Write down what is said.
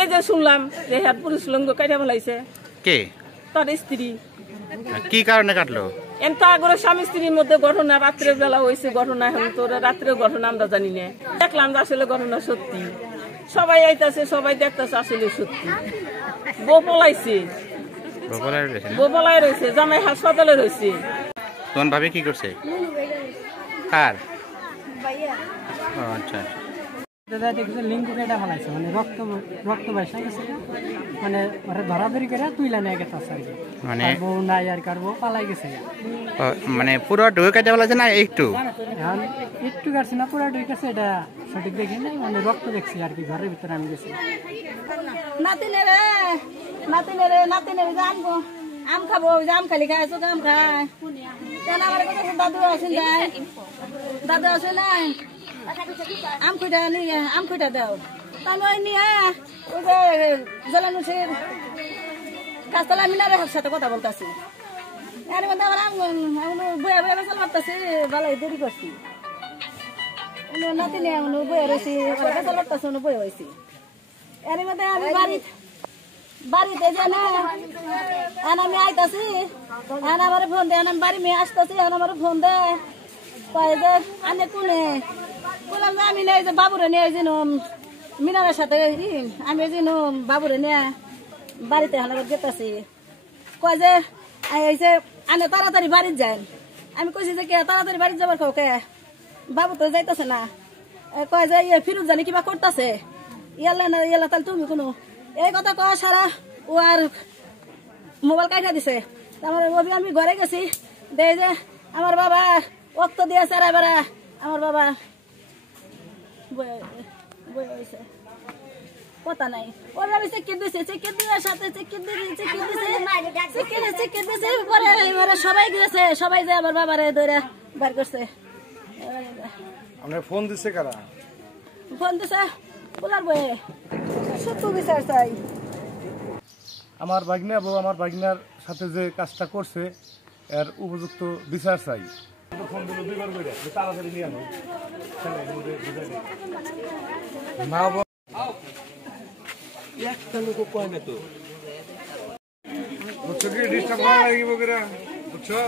এই যে শুনলাম যে হ্যাঁ পুরুষ লঙ্গ কাটা ফেলাইছে। কে? তার স্ত্রী। কি কারণে কাটলো? এত আগরে স্বামী স্ত্রীর মধ্যে ঘটনা রাত্রের বেলা হয়েছে ঘটনা, এখন তো রাত্রের ঘটনা আমরা জানি না। দেখলাম যে আসলে ঘটনা সত্যি, সবাই আইতাছে, সবাই দেখতেছে আসলে সত্যি। বউ পলাইছে, বউ পলাই রয়েছে, জামাই হাসপাতালে রয়েছে। তোমার ভাবি কি করছে? কার? আচ্ছা আচ্ছা। লিঙ্গ কেটে ফেলাইছে, মানে রক্ত বাইসা গেছে, মানে ধরাধরি করে তুইলা নিয়ে গেছে আর কি। মানে বউ নাই আর কার বউ পালাই গেছে। মানে পুরো ঢুকে কেটে ফেলাইছে না একটু? একটু কাটছে না, পুরো ঢুকেছে, এটা সঠিক দেখি নাই, মানে রক্ত দেখছি আর কি। ঘরের ভিতরে আমি গেছি। নাতিনেরে জানবো আম খাবো, আম খালি খায়, চোখ আম খায়। কেন আমার কথা দাদু আসেন নাই, দাদু আসে নাই, আম খুঁটা দাও। তাই ওই নিয়ে ওই যে জলানুষের কাজতলা মিনারের সাথে কথা বলতেছি। এর মধ্যে আমার আম বয়ে বয়ে বেসাল মারতেছি, ভালো দেরি করছি। নাতিনে বয়ে রয়েছি, বেসাল মারতেছি, বয়ে হয়েছি। এর মধ্যে আমি বাড়িতে জানে আমি আইতাছি, আমার ফোন দেয়, আমি বাড়ি মেয়ে আসতেছি, আমার ফোন দেয়, কয় যে আনে কোনে বললাম যে আমি নেই, যে বাবুরে নিয়ে যেন মিনারের সাথে আমি যেন বাবুরে নিয়ে বাড়িতে হানা যেতেছি। কয় যে আনে তাড়াতাড়ি বাড়ির যায়। আমি কইছি যে কে তাড়াতাড়ি বাড়ির যাবার খাও কে, বাবু তো যাইতেছে না। কয় যে ফিরুজ জানি কিবা করতেছে, ইয়ালে না ইয়ালে, তাহলে তুমি কোনো এই কথা কয় সারা ও আর মোবাইল কাইটা দিছে। আমার আমি ঘরে গেছি, দেয় যে আমার বাবা রক্ত দিয়েছে, এবারে আমার বাবা কথা নাই। ওর আমি চেকেট দিছি, চেকেট দেওয়ার সাথে সবাই গেছে, সবাই যে আমার বাবারে ধরে বার করছে। ফোন দিছে কারা? ফোন দিছে বলার বয়ে সত্য বিচার চাই। আমার ভাগনা বউ আমার ভাগনার সাথে যে কাজটা করছে এর উপযুক্ত বিচার চাই। ফোন দিল দুইবার করে তাড়াতাড়ি নিয়ে আনো। না একটা লোক কয় না তো, বুঝছো কি ডিস্টার্ব করা লাগিব করে, বুঝছো?